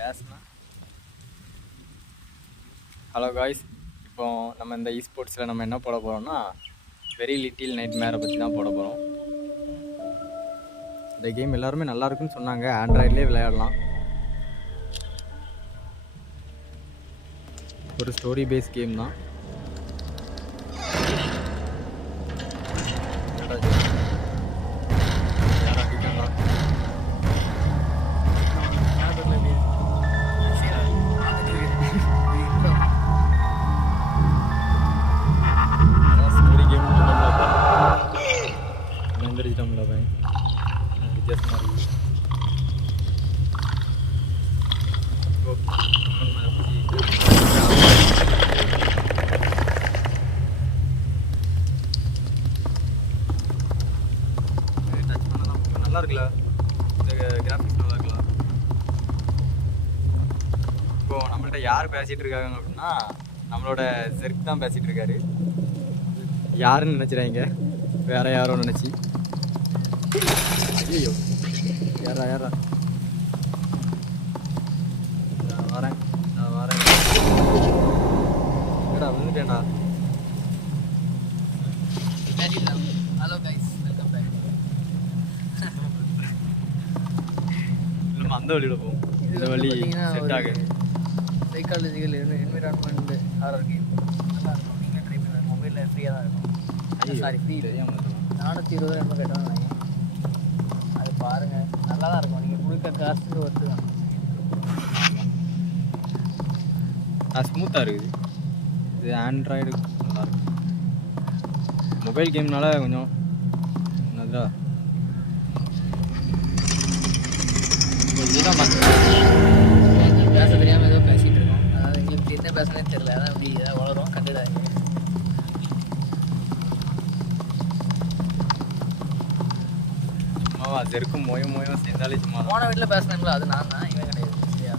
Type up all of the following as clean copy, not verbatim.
பேசுனா hello guys. இப்போ நம்ம இந்த ஸ்போர்ட்ஸில் நம்ம என்ன போட போகிறோம்னா வெரி லிட்டில் நைட்மேரை பற்றி தான் போட போகிறோம். இந்த கேம் எல்லாருமே நல்லா இருக்குன்னு சொன்னாங்க. ஆண்ட்ராய்ட்லேயே விளையாடலாம். ஒரு ஸ்டோரி பேஸ் கேம் தான். எந்திரிச்சிட்டோம்ல பையன், வித்தியாசமாக இருக்கு. நல்லா இருக்குல்ல, இந்த கிராஃபிக்ஸ் நல்லா இருக்குல்ல. இப்போ நம்மள்ட்ட யார் பேசிகிட்டு இருக்காங்க அப்படின்னா நம்மளோட செர்க் தான் பேசிகிட்டு இருக்காரு. யாருன்னு நினச்சிடாங்க, வேற யாரோ நினச்சி. ஐயோ யாரா நான் வரேன் ஏடா வந்துட்டேன்டா. Hello guys, welcome back. நம்ம அந்த வழியில போவோம். இந்த வழி செட் ஆகுது. சைக்காலஜிக்கல் என்விரான்மெண்ட் ஹாரர் கேம் நல்லா இருக்கும். நீங்கள் ட்ரை பண்ணுங்க. மொபைலில் ஃப்ரீயாக தான் இருக்கும். சாரி, ஃப்ரீ இல்லை, 420 ரொம்ப கேட்டாங்க. அது பாருங்கள், நல்லா தான் இருக்கும். நீங்கள் கொடுக்க காசுக்கு ஒர்த்து தான். ஸ்மூத்தாக இருக்குது. இது ஆண்ட்ராய்டு நல்லா இருக்கு. மொபைல் கேம்னால கொஞ்சம் என்னதுடா இதுதான் பேச தெரியாமல் ஏதோ பேசிகிட்டு இருக்கோம். அதாவது எங்களுக்கு என்ன பேசுனே தெரியல. அதான் இப்படி ஏதாவது வளரும், கண்டுடாங்க. சும்மாவா செருக்கும் மோயம் சேர்ந்தாலே சும்மா. போன வீட்டில் பேசினோம்ல, அது நான் தான், இவன் கிடையாது. சரியா,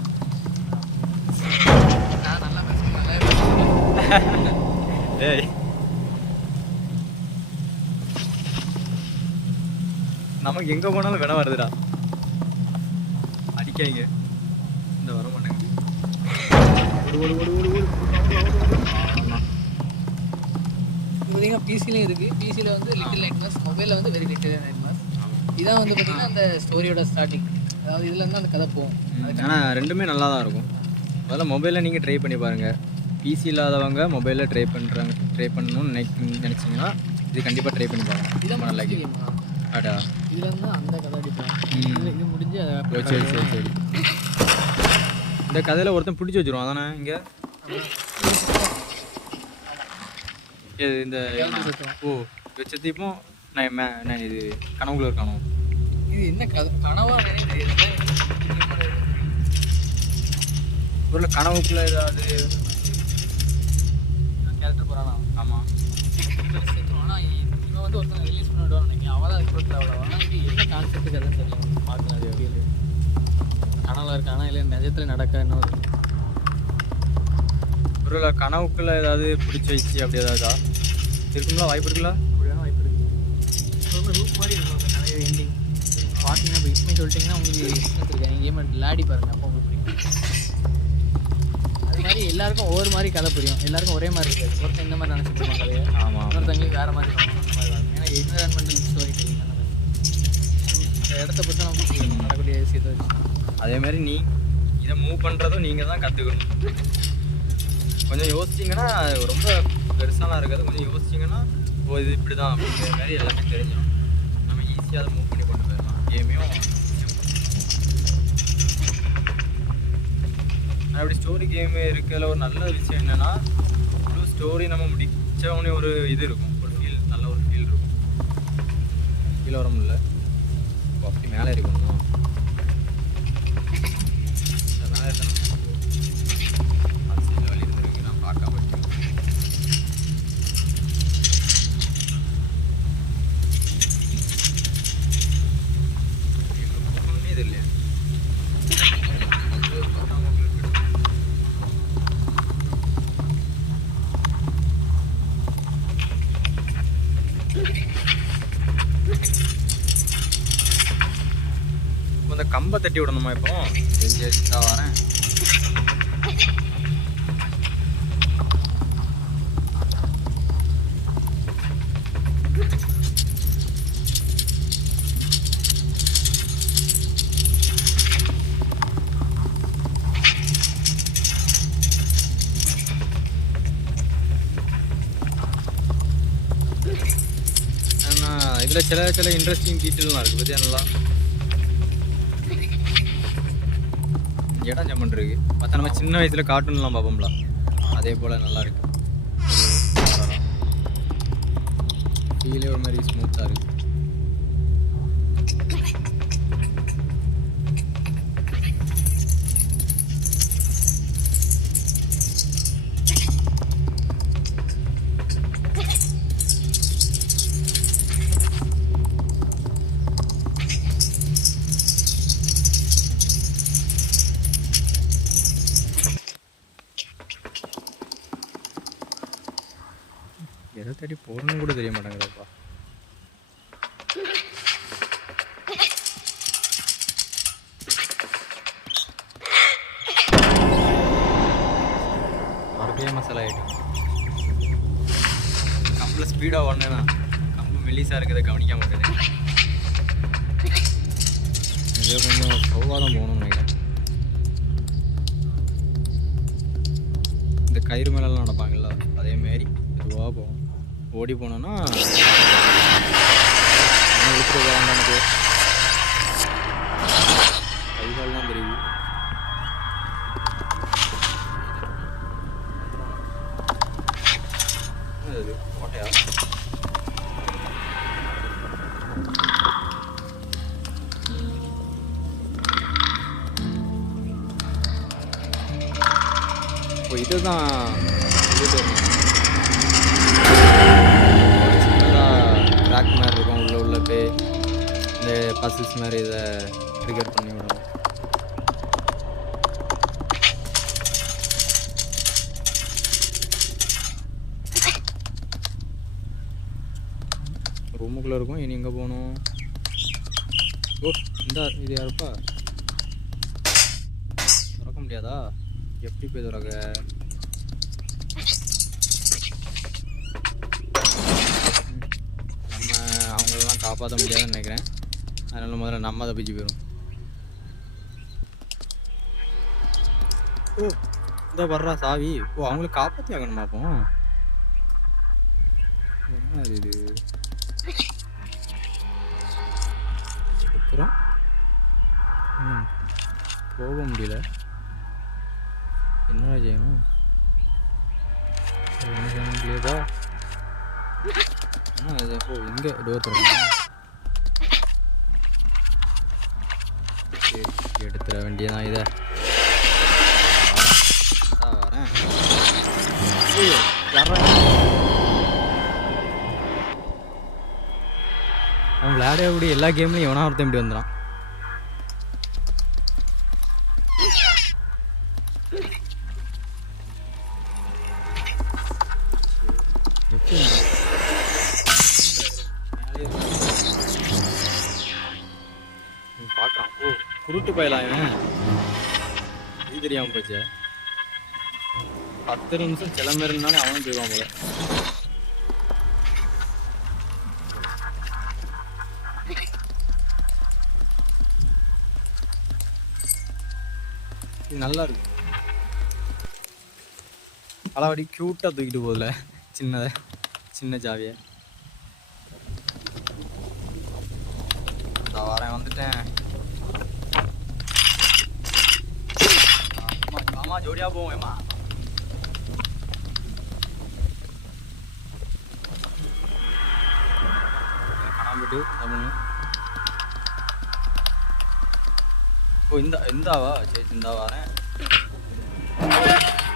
நான் நல்லா பேசுகிறேன். ஏய், நமக்கு எங்கே போனாலும் வினை வருதுடா. அடிக்காங்க, இந்த வர மாட்டேங்க. பார்த்தீங்கன்னா பிசிலையும் இருக்குது. பிசியில் வந்து லிட்டில் நைட்மேர்ஸ், மொபைலில் வந்து வெரி லிட்டில் நைட்மேர்ஸ். இதான் வந்து பார்த்தீங்கன்னா அந்த ஸ்டோரியோட ஸ்டார்டிங். அதாவது இதுலேருந்து அந்த கதை போகும். ஆனால் ரெண்டுமே நல்லா தான் இருக்கும். முதல்ல மொபைலில் நீங்கள் ட்ரை பண்ணி பாருங்கள். பிசி இல்லாதவங்க மொபைலில் ட்ரை பண்ணணும்னு நினச்சிங்கன்னா இது கண்டிப்பாக ட்ரை பண்ணி பாருங்கள். இதான் நல்லா கேம். அடா, இதுலேருந்து அந்த கதை அடிப்பாங்க. இது முடிஞ்சு சரி. இந்த கதையில் ஒருத்தன் பிடிச்சி வச்சிருவான் அதானே. இங்கே இந்த வச்சதிப்போ நான் இது கனவுக்குள்ள இருக்கணும். இது என்ன கனவா ஒரு கனவுக்குள்ள ஏதாவது கேரக்டர் போகிறானா? ஆமாம், ஆனால் இவன் வந்து ஒருத்தனை ரிலீஸ் பண்ணிவிடுவான்னு நினைக்கிறேன். அவள் தான் அதுக்கு கொடுத்து அவ்வளோ. ஆனால் இது என்ன கான்செப்ட் கதைன்னு தெரியல. பார்க்கலாம், அது எப்படி இருக்குது, கனவுல இருக்கானா இல்லை நிஜத்தில் நடக்க என்ன ஒரு கனவுக்குள்ள ஏதாவது பிடிச்சி வச்சு அப்படி ஏதாவதா இருக்குங்களா? வாய்ப்பு இருக்குல்ல? அப்படியான வாய்ப்பு இருக்குது. ரொம்ப ரூப் மாதிரி இருக்கும் அந்த நிறைய எண்டிங் பார்த்தீங்கன்னா. இப்போ இப்படி சொல்லிட்டிங்கன்னா உங்களுக்கு இஷ்டம் இருக்கேன். நீங்கள் கேம் விளையாடி பாருங்கள், அப்போ உங்களுக்கு பிடிக்கும். அது மாதிரி எல்லாருக்கும் ஒவ்வொரு மாதிரி கதை புரியும். எல்லாருக்கும் ஒரே மாதிரி இருக்காது. ஒருத்தன் இந்த மாதிரி நினச்சிட்டு இருப்பாங்க கதையை. ஆமாம், இன்னொருத்தவங்களுக்கு வேறு மாதிரி இருக்கும். அந்த மாதிரி தான். ஏன்னா என்விரான்மெண்டல் ஸ்டோரி டெல்லிங் அந்த மாதிரி இந்த இடத்த பற்றி நம்ம புரிஞ்சுக்கணும், நடக்கூடிய விஷயத்தை வச்சு. அதேமாதிரி இதை மூவ் பண்ணுறதும் நீங்கள் தான் கற்றுக்கணும். கொஞ்சம் யோசிச்சிங்கன்னா ரொம்ப பெருசாலாம் இருக்காது. கொஞ்சம் யோசிச்சிங்கன்னா இது இப்படி தான் அப்படிங்கிற மாதிரி எல்லாமே தெரிஞ்சிடும். நம்ம ஈஸியாக அதை மூவ் பண்ணி கொண்டு போயிடலாம். கேமையும் அப்படி ஸ்டோரி கேமு இருக்கிறதுல ஒரு நல்ல விஷயம் என்னென்னா, ஒரு ஸ்டோரி நம்ம முடித்தவொடனே ஒரு இது இருக்கும், ஒரு ஃபீல், நல்ல ஒரு ஃபீல் இருக்கும். கீழே வர முடியல, அப்படி மேலே இருக்கணும். மேலே இருக்கணும். வழி இருந்துருக்கு, நான் பார்க்காம இது இல்லையா? கம்பை தட்டி விடணுமா இப்போ? சரி சரி தான் வரேன். இதில் சில இன்ட்ரெஸ்டிங் டீட்டெயிலாம் இருக்குது பற்றியா நல்லா இடம் ஜம்மன் இருக்கு. மற்ற நம்ம சின்ன வயசில் கார்ட்டூன்லாம் பார்ப்போம்ல அதே போல் நல்லா இருக்கு. ஃபீலே ஒரு மாதிரி ஸ்மூத்தாக இருக்கு. எதை தேடி போகணும்னு கூட தெரிய மாட்டேங்குதுப்பா. மறுபடியும் மசாலா ஆகிட்டு கம்பில் ஸ்பீடாக ஓடனேன்னா கம்பு மெல்லிஸாக இருக்கிறத கவனிக்க மாட்டேது. இதை கொஞ்சம் சௌவாதம் போகணும்னு நினைக்கிறேன். இந்த கயிறு மேலெல்லாம் நடப்பாங்கல்ல அதேமாரி இதுவாக போகும். ஓடி போனோன்னா விட்டுட்டு போகிறாங்க. எனக்கு கைகால்லாம் தெரியுது. அது கோட்டையா? ஓ இதுதான் ட்ராக் மாதிரி இருக்கும். உள்ள போய் இந்த பசில்ஸ் மாதிரி இதை ட்ரிகர் பண்ணி விடணும். ரூமுக்குள்ளே இருக்கும். இனி எங்கே போகணும்? ஓ இது யாருப்பா? திறக்க முடியாதா? எப்படி போய் திறக்க? அவங்களெல்லாம் காப்பாற்ற முடியாதுன்னு நினைக்கிறேன். அதனால முதல்ல நம்ம அதை பிச்சு போயிடும். ஓ இந்த வர்றா சாவி. ஓ அவங்கள காப்பாற்றி ஆகணுமா? அப்போ என்ன இது அப்புறம் போக முடியல. என்ன செய்யணும்? என்ன செய்ய முடியாதா? ஓ இங்கே டோர் திறக்கணும். சரி எடுத்துட வேண்டியதான் இதை. வரேன். அவன் விளையாடக்கூடிய எல்லா கேம்லையும் எவனா ஒருத்தன் இப்படி வந்துடான். பார்க்கலாம். ஓ குருட்டு பயலாம் இவன். இது தெரியாமல் போச்சு. 10 நிமிஷம் கிளம்பிருந்தாலே அவனும் போயிடுவான் போல. இது நல்லா இருக்கு. அளவடி க்யூட்டாக தூக்கிட்டு போகல சின்ன ஜாவியை. நான் வரேன், வந்துட்டேன். ஆமா ஜோடியா போவேம்மா. காணாமட்டு தமிழ். ஓ இந்தாவா? சரி இந்தா வரேன்.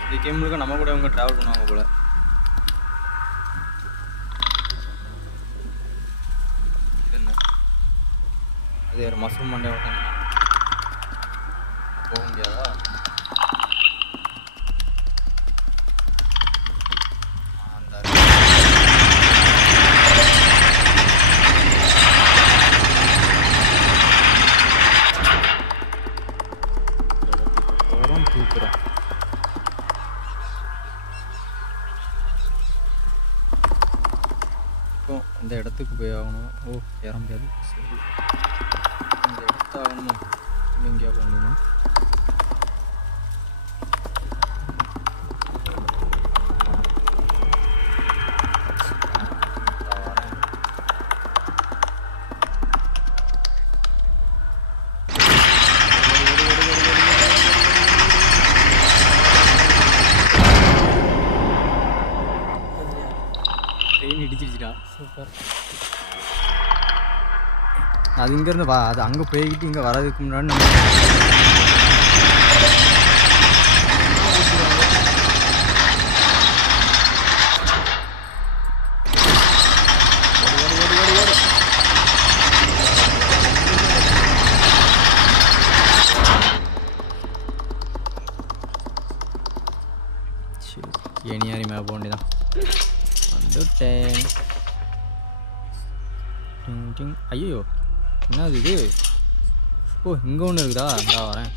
இந்த கேம் முழுக்க நம்ம கூட அவங்க ட்ராவல் பண்ணுவாங்க போல. இது என்ன? அது ஒரு மஷ்ரூம் மண்டே போக முடியாதா? இந்த இடத்துக்கு போய் ஆகணும். ஓ ஏற முடியாது. சரி இந்த இடத்த ஆகணுமா? எங்கேயா போக முடியுமா? ட்ரெயின் இடிச்சிருச்சுடா. சூப்பர். அது இங்கேருந்து வா, அது அங்கே போய்கிட்டு இங்கே வரதுக்கு முன்னாடி நம்ம ஏனியாரி மேலே போக வேண்டியதான். வந்துட்டேன். ஐயோ என்னது இது? ஓ இங்கே ஒன்று இருக்குதா? நான் வரேன்.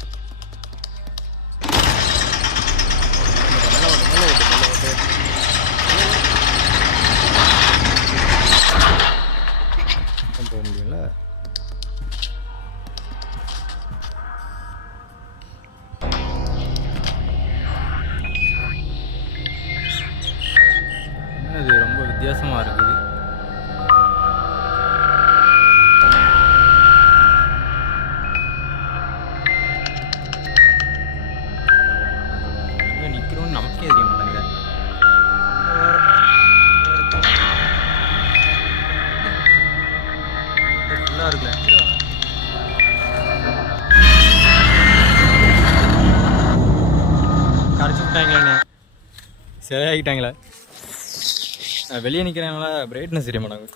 போக முடியல. என்னது ரொம்ப வித்தியாசமாக இருக்குது. நமக்கே தெரிய மாட்டாங்க. ஃபுல்லாக இருக்குல்ல. கரைச்சி விட்டாங்களே, சரியாகிட்டாங்களே. நான் வெளியே நிற்கிறேனால பிரைட்னஸ் தெரிய மாட்டாங்க.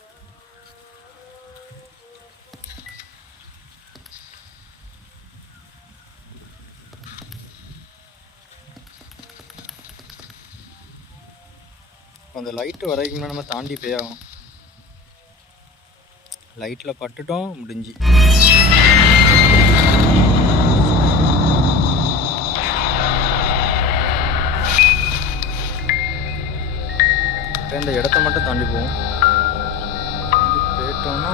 அந்த லைட்டு வரைக்கும் நம்ம தாண்டி போய் ஆகும். லைட்டில் பட்டுட்டோம், முடிஞ்சு. இந்த இடத்த மட்டும் தாண்டி போவோம். போயிட்டோம்னா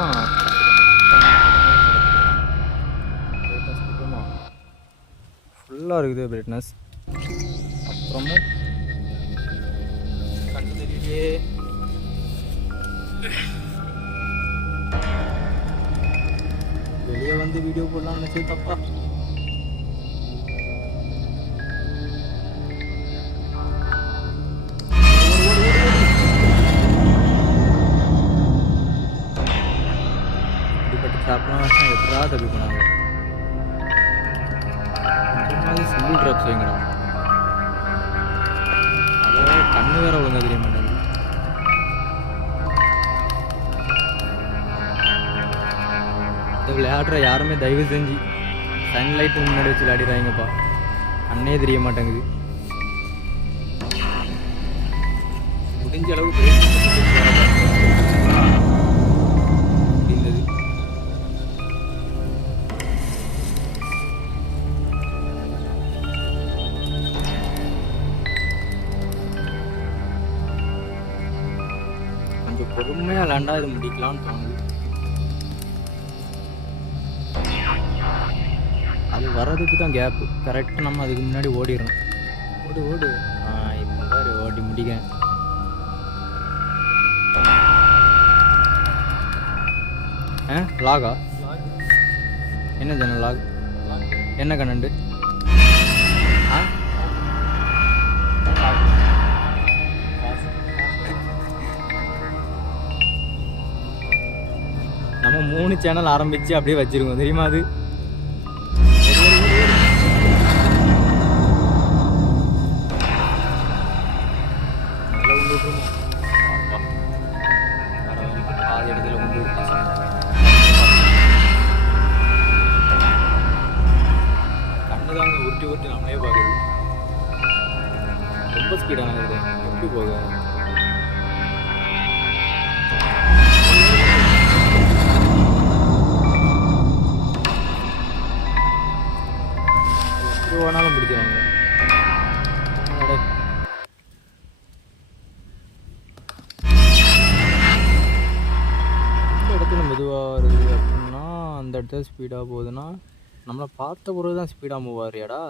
ஃபுல்லாக இருக்குது பிரைட்னஸ். அப்புறமும் கண்டு தெரியலையே. வெளியே வந்து வீடியோ போடலாம்னு நினச்சி தப்பா. இப்படிப்பட்ட ட்ராப்லாம் எப்படா தப்பி போனாங்க. சிங்கிள் ட்ராப்ஸ் வைங்கடா. அதாவது கண்ணு வேற ஒழுங்கா தெரிய மாட்டேங்குது. விளையாடுற யாருமே தயவு செஞ்சு சன்லைட் முன்னாடி வச்சு விளையாடிடுறாங்கப்பா. அண்ணே தெரிய மாட்டேங்குது. முடிஞ்ச அளவுக்கு இருந்தது. கொஞ்சம் பொறுமையாக விளாண்டா இது முடிக்கலாம்னு தோணுது. அது வர்றதுக்கு தான் கேப்பு. கரெக்டாக நம்ம அதுக்கு முன்னாடி ஓடிடணும். ஓடு ஓடு. இப்போ பாரு ஓடி முடிக்க. லாகா? என்ன ஜன்னல் லாக்? என்ன கண்ணண்டு? நம்ம 3 சேனல் ஆரம்பித்து அப்படியே வச்சுருக்கோம் தெரியுமா? அது பாதி இடத்துல கொண்டு கண்ணு தாங்க உருட்டி உருட்டி நம்மளே பார்க்குது. ரொம்ப ஸ்பீடான எப்படி போக. எப்படி வேணாலும் பிடிக்கிறாங்க. மெதுவாக வருது அப்படின்னா அந்த இடத்துல ஸ்பீடாக போகுதுன்னா நம்மளை பார்த்த பிறகு தான் ஸ்பீடாக மூவ் ஆகுறியாடா.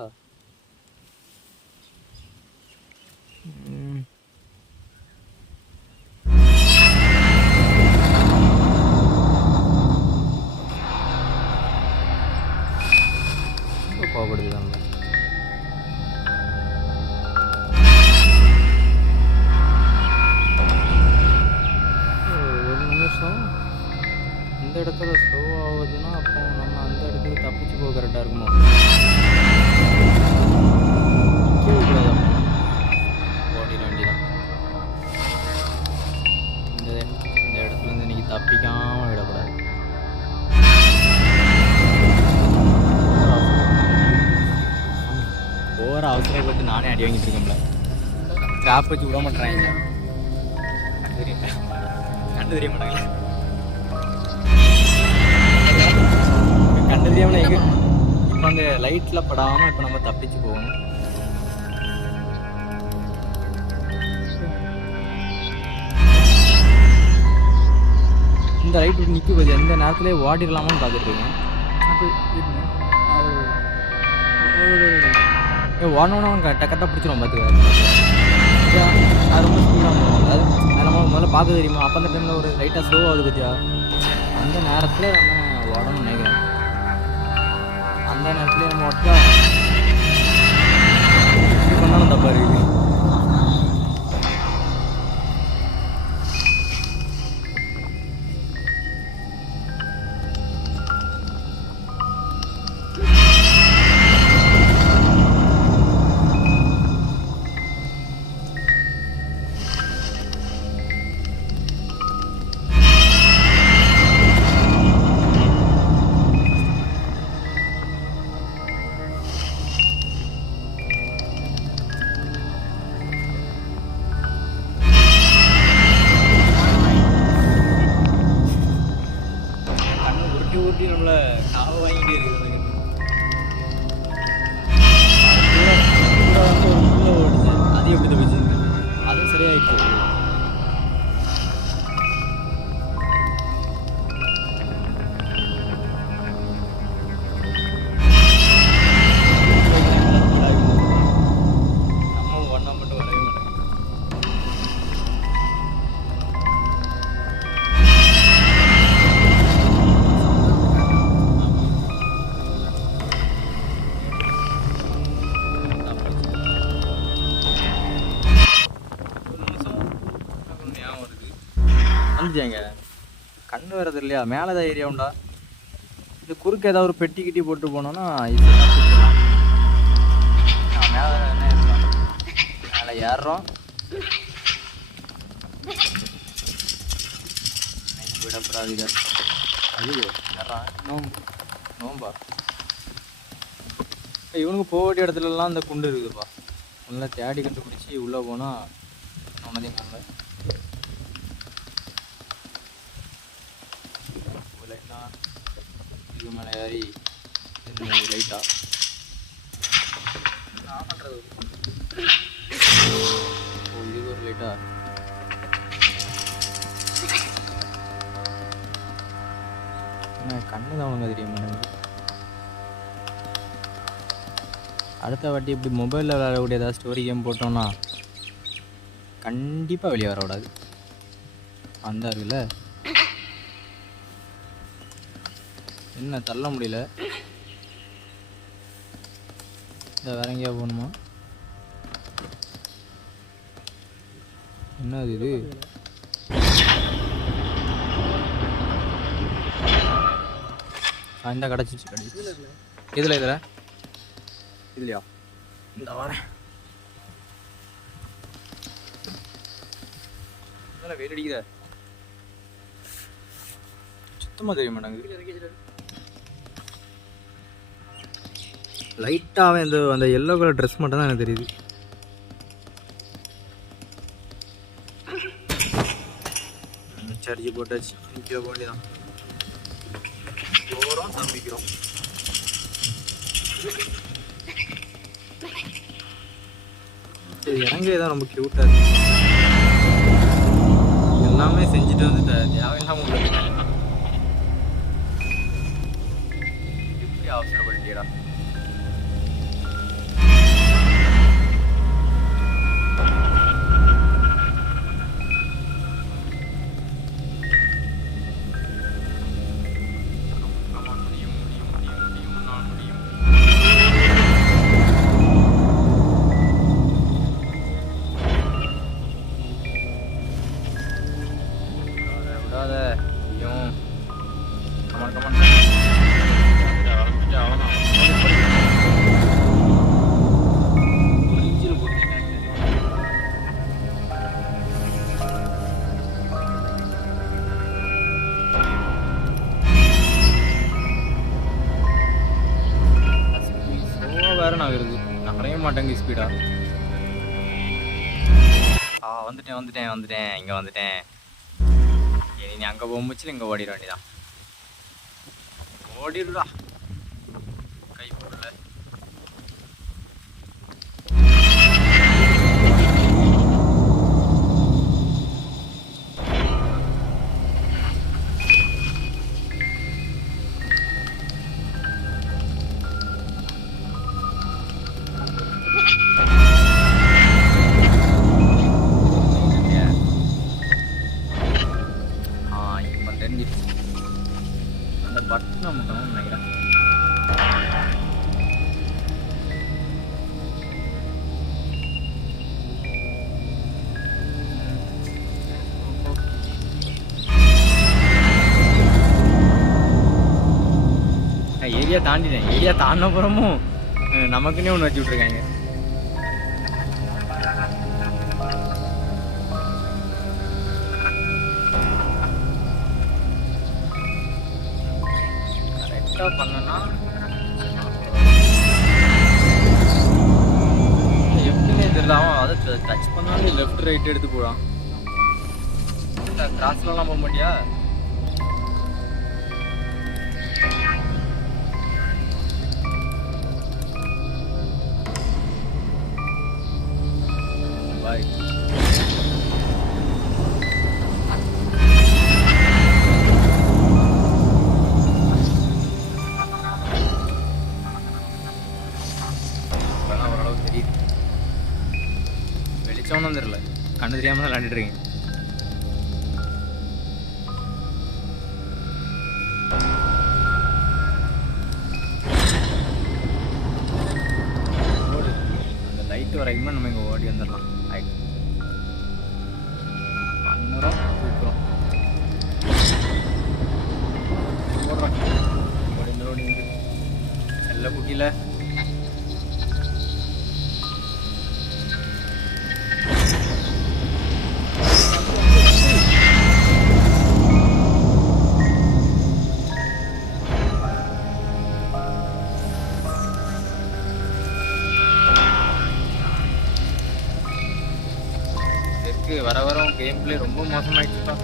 கோவப்படுது நம்ம. ஒரு நிமிஷம் இந்த இடத்துல ஸ்லோ ஆகுதுன்னா அப்போ நம்ம அந்த இடத்துக்கு தப்பிச்சு போக கரெக்டாக இருக்குமா? ஓடிட வேண்டிதான். இந்த இடத்துல இருந்து இன்னைக்கு தப்பிக்காமல் விடக்கூடாது. ஓவர அவசரப்பட்டு நானே அடி வாங்கிட்டு இருக்கேன்ல. ஸ்டாப் வச்சு விட மாட்டேறாங்க. கண்டு தெரிய மாட்டாங்களே. கண்டு தெரியாமல் எங்கே இப்போ அந்த லைட்டில் படாமல் இப்போ நம்ம தப்பிச்சு போகணும். இந்த லைட் விட்டு நிற்க போகுது. எந்த நேரத்துலேயே ஓடிடலாமான்னு பார்த்துட்டு இருக்கேன். ஓடணும் கரெக்டாக பிடிச்சிடும் பார்த்துக்க. அது ரொம்ப ஸ்பீடாக போகும். அது நம்ம முதல்ல பார்க்க தெரியுமா? அப்போ அந்த டைமில் ஒரு லைட்டாக ஸ்லோ ஆகுது பார்த்தியா? அந்த நேரத்தில் நம்ம ஓடணும்னு நினைக்கிறேன். அந்த நேரத்துலேயே நம்ம ஓட்டா இப்படி பண்ணாலும் தப்பாக இருக்குது. ஊட்டி நம்மளை காவ வாங்கிட்டே இருக்குது. ஓடுச்சு அது எப்படி தப்பிச்சு? அதுவும் சரியாயிடுச்சு. நம்ம ஒன்றா மட்டும் வரவே மாட்டேன். வந்துச்சாங்க கண்ணு வரது இல்லையா? மேலே தான் ஏரியா உண்டா? இது குறுக்க ஏதாவது ஒரு பெட்டி கிட்டி போட்டு போனோன்னா மேலே என்ன இருக்கலாம். மேலே ஏறுறோம். விடப்படாது இதை. அது ஏறான். நோம்பா இவனுக்கு போக வேண்டிய இடத்துலலாம் இந்த குண்டு இருக்குதுப்பா. நல்லா தேடி கண்டுபிடிச்சி உள்ளே போனால் ஒன்றதையும் காணல. இது மேலே ஏறி லைட்டாக ஆஃப் பண்ணுறது. ஓ இதுக்கு ஒரு லைட்டா. என்ன கண்ணு தான் ஒழுங்காக தெரியும் எனக்கு. அடுத்த வாட்டி இப்படி மொபைலில் விளையாடக்கூடிய ஏதாவது ஸ்டோரி கேம் போட்டோம்னா கண்டிப்பாக வெளியே வர விடாது. வந்தா இருக்குல்ல என்ன தள்ள முடியல. இந்த வேற எங்கேயா போகணுமா? என்ன அது? இது இந்த கிடச்சிச்சு. இதில் இதுலையா? இந்த வரேன். இதெல்லாம் வெயில் அடிக்குதா? சுத்தமாக தெரிய மாட்டாங்க. லைட்டாகவே அந்த எல்லோ கலர் ட்ரெஸ் மட்டும் தான் எனக்கு தெரியுது. சார்ஜ் போட்டாச்சு. நிற்க வேண்டியதான். போகிறோம் தம்பிக்கிறோம். இது இறங்கே தான் ரொம்ப க்யூட்டாக இருக்கு. எல்லாமே செஞ்சுட்டு வந்து தேவையில்லாமல் உங்களுக்கு அவசரப்பட்டுடா. மாட்டேங்க ஸ்பீடா. வந்துட்டேன் இங்க வந்துட்டேன். நீ அங்க போகும்போது இங்க ஓடிட வேண்டியதான். ஓடிடுடா கை பொருள். அந்த பட்டன் நமக்கு நினைக்கிறேன். ஏரியா தாண்டிட்டேன். ஏரியா தாண்டினப்புறமும் நமக்குன்னே ஒன்று வச்சு விட்ருக்காங்க. கரெக்டாக பண்ணனா எப்படின்னே தெரியல. அவன் அதை டச் பண்ணாலும் லெஃப்ட் ரைட் எடுத்து போடான். கிராஸ்லாம் போக மாட்டியா? பாய். ஓரளவுக்கு தெரியுது. வெளிச்சம்னு தெரியல, கண்ணு தெரியாம தான் விளையாண்டுட்டு இருக்கேன். ஓடு, அந்த லைட் வரைக்குமே நம்ம இங்கே ஓடி வந்துடலாம். பண்ணுறோம் தூக்குறோம் ஓடுறோம். ஓடி இந்த ரோடு செல்ல குட்டியில் வர வர கேம் பிளே ரொம்ப மோசமாயிடுச்சுப்பா.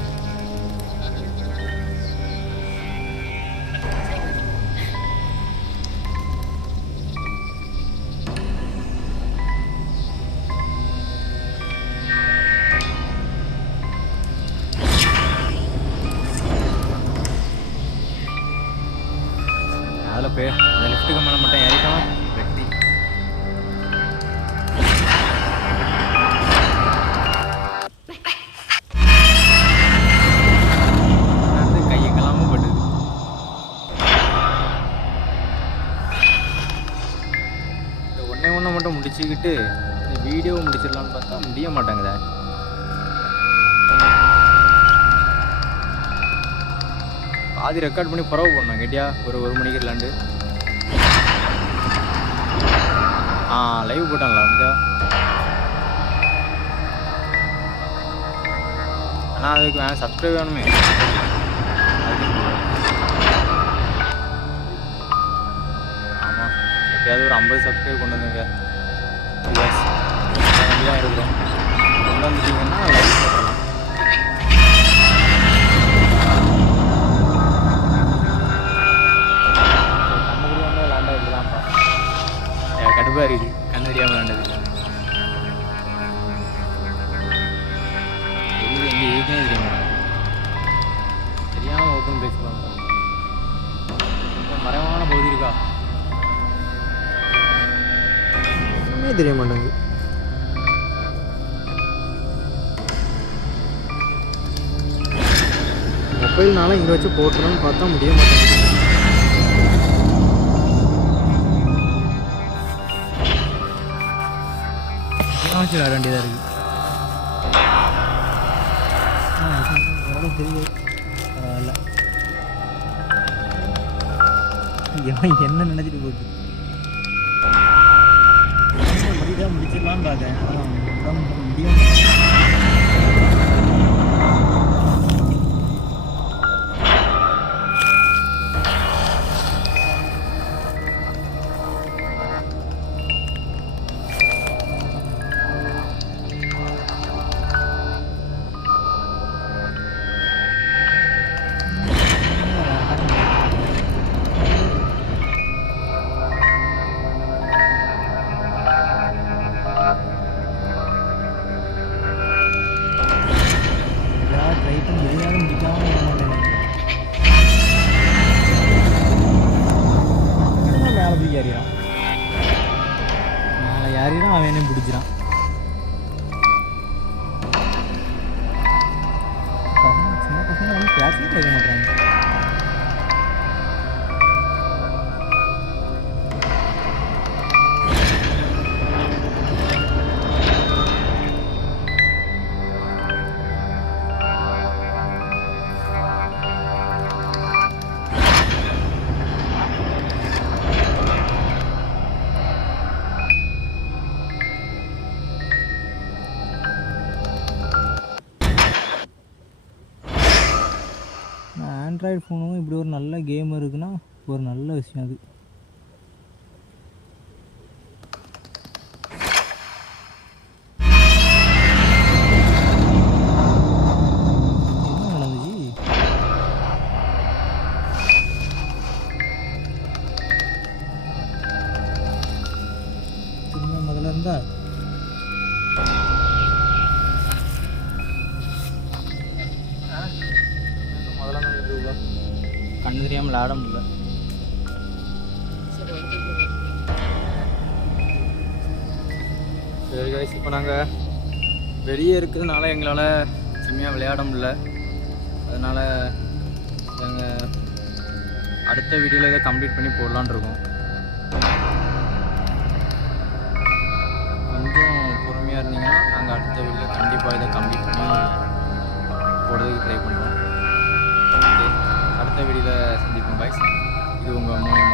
அதில் போய் அந்த லிஃப்ட்டுக்கு மேலே மட்டும் ஏறிட்டோம். வெட்டி கையெல்லாம் பட்டுது. இந்த ஒன்றை மட்டும் முடிச்சுக்கிட்டு இந்த வீடியோவை முடிச்சிடலான்னு பார்த்தா முடிய மாட்டாங்குதா. பாதி ரெக்கார்ட் பண்ணி பரவ போடணும் கேட்டியா. ஒரு மணிக்கு விளாண்டு லைவ் போட்டாங்களா முடிஞ்சா. ஆனால் அதுக்கு வேணும் சப்ஸ்கிரைப் வேணுமே. ஆமாம், எப்படியாவது ஒரு 50 சப்ஸ்கிரைப் கொண்டு வந்துங்க. தான் இருக்கிறோம். கொண்டு வந்துட்டீங்கன்னா லைவ் போடலாம். கடுப்பாக இருக்குது கண்ணு தெரியாமல் விளாண்டது. எங்கே இருக்குன்னே தெரியாமல் தெரியாமல் ஓப்பன் பேஸ் பண்ணுறோம். மறைவான பகுதி இருக்கா. ஒன்றுமே தெரிய மாட்டேங்குது. மொபைல்னால இங்கே வச்சு போட்டுறோன்னு பார்த்தா முடிய மாட்டேங்குது. வச்சு விளையாட வேண்டியதாக இருக்குது. எவ்வளோ தெரியுது. பரவாயில்ல. என்ன நினச்சிட்டு போகுது. முடிதான் முடிச்சிடலான்னு பார்த்தேன். அதான் முடியும். யாரையும் அவனே பிடிச்சிடான். சின்ன பசங்க வந்து பேசவே கேட்க மாட்டாங்க. ஆண்ட்ராய்டு ஃபோனும் இப்படி ஒரு நல்ல கேம் இருக்குன்னா ஒரு நல்ல விஷயம் அது. என்ன நடந்துச்சு? திரும்ப முதல்ல இருந்தா கண்ணு தெரியாமல் ஆட முடியல. சரி கைஸ், இப்போ நாங்கள் வெளியே இருக்கிறதுனால எங்களால் செம்மையாக விளையாட முடியல. அதனால் நாங்கள் அடுத்த வீடியோவில் இதை கம்ப்ளீட் பண்ணி போடலான் இருக்கோம். கொஞ்சம் பொறுமையாக இருந்தீங்கன்னா நாங்கள் அடுத்த வீடியோவில் கண்டிப்பாக இதை கம்ப்ளீட் பண்ணி போடுறதுக்கு ட்ரை பண்ணுறோம். அடுத்த வீடியோவில் சந்திப்போம் பாய்ஸ். இது உங்கள் மூலமாக